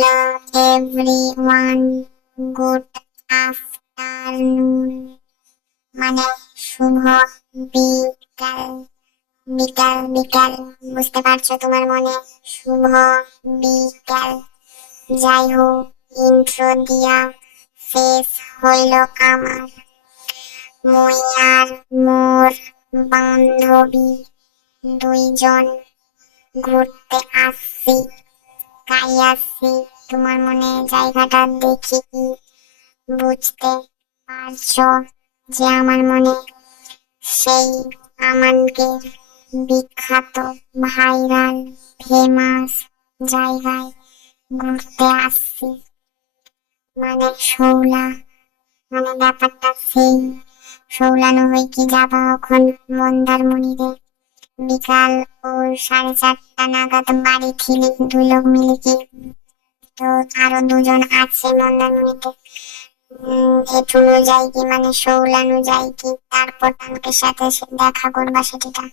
Hello everyone, good afternoon. মানে শুভ বিকাল। বিকাল বিকাল বুঝতে পারছো তোমার মনে? শুভ বিকাল। যাই হোক, ইন্ট্রো দিয়া শেষ হইল আমার। মুই আর মোর বান্ধবী দুইজন ঘুরতে আসছি। কাই আসছি তোমার মনে? জায়গাটা দেখি কি বুঝতে পারছো যে আমার মনে সেই আমানকের বিখ্যাত ভাইরাল ফেমাস জায়গায় ঘুরতে আসছি। মানে শৌলা, মানে ব্যাপারটা সেই শৌলানো হই কি যাবা এখন মন্দারমণিরে। বিকাল ও 4:30 নাগাদ বাড়ি ফিরি দুই লোক মিলে কি। তো আরো দুজন আছে মন্দারমণিতে। এটুনো যাই কি, মানে শৌলানো যাই কি, তারপর তাদের সাথে দেখা করবা সেটা।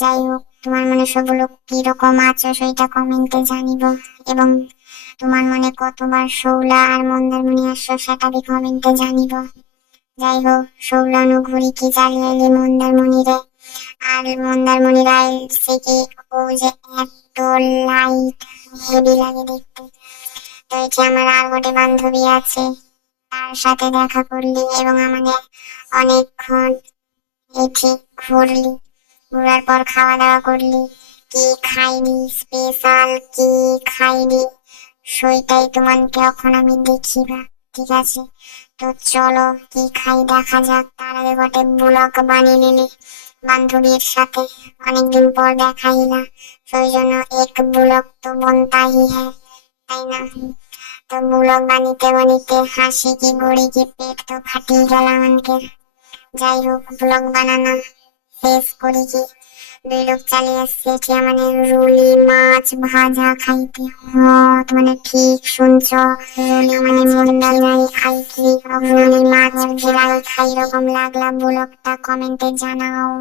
যাই হোক, তোমার মনে সবগুলো কিরকম আছো সেটা কমেন্টে জানিব, এবং তোমার মনে কতবার শৌলা আর মন্দারমণি আসছো সেটা বি কমেন্টে জানিব। যাই হোক, শৌলানো ঘুরি কি চালিয়ে এলি মন্দারমণিরে। আর মন্দারমণির আইসে কি ও যে এত লাইট হেভি লাগে দেখতে। তো এটি আমার আর গোটে বান্ধবী আছে, তার সাথে দেখা করলি এবং আমাদের অনেকক্ষণ এটি ঘুরলি। ঘুরার পর খাওয়া দাওয়া করলি। কি খাইলি স্পেশাল, কি খাইলি সেইটাই তোমাকে এখন আমি দেখিবা, ঠিক আছে? তো চলো কি খাই দেখা যাক। তার আগে গোটে ব্লগ বানিয়ে নিলি বান্ধবীর সাথে, অনেকদিন পর দেখা হইলা, সেই জন্য এক ব্লগ তো বনতাই হ্যাঁ, তাই না? তো ব্লগ বানিতে বানিতে হাসি কি গড়ি কি পেট তো ফাটিয়ে গেল আমাদের। যাই হোক, ব্লগ বানানো শেষ করি কি দুই লোক চালিয়ে আসছে মানে রুলি মাছ ভাজা খাইতে। মানে ঠিক শুনছো, রুলি মানে মন্দারমণি খাইছি, রুলি মাছ ফ্রাই খাই। এরকম লাগলা ব্লগটা কমেন্টে জানাও।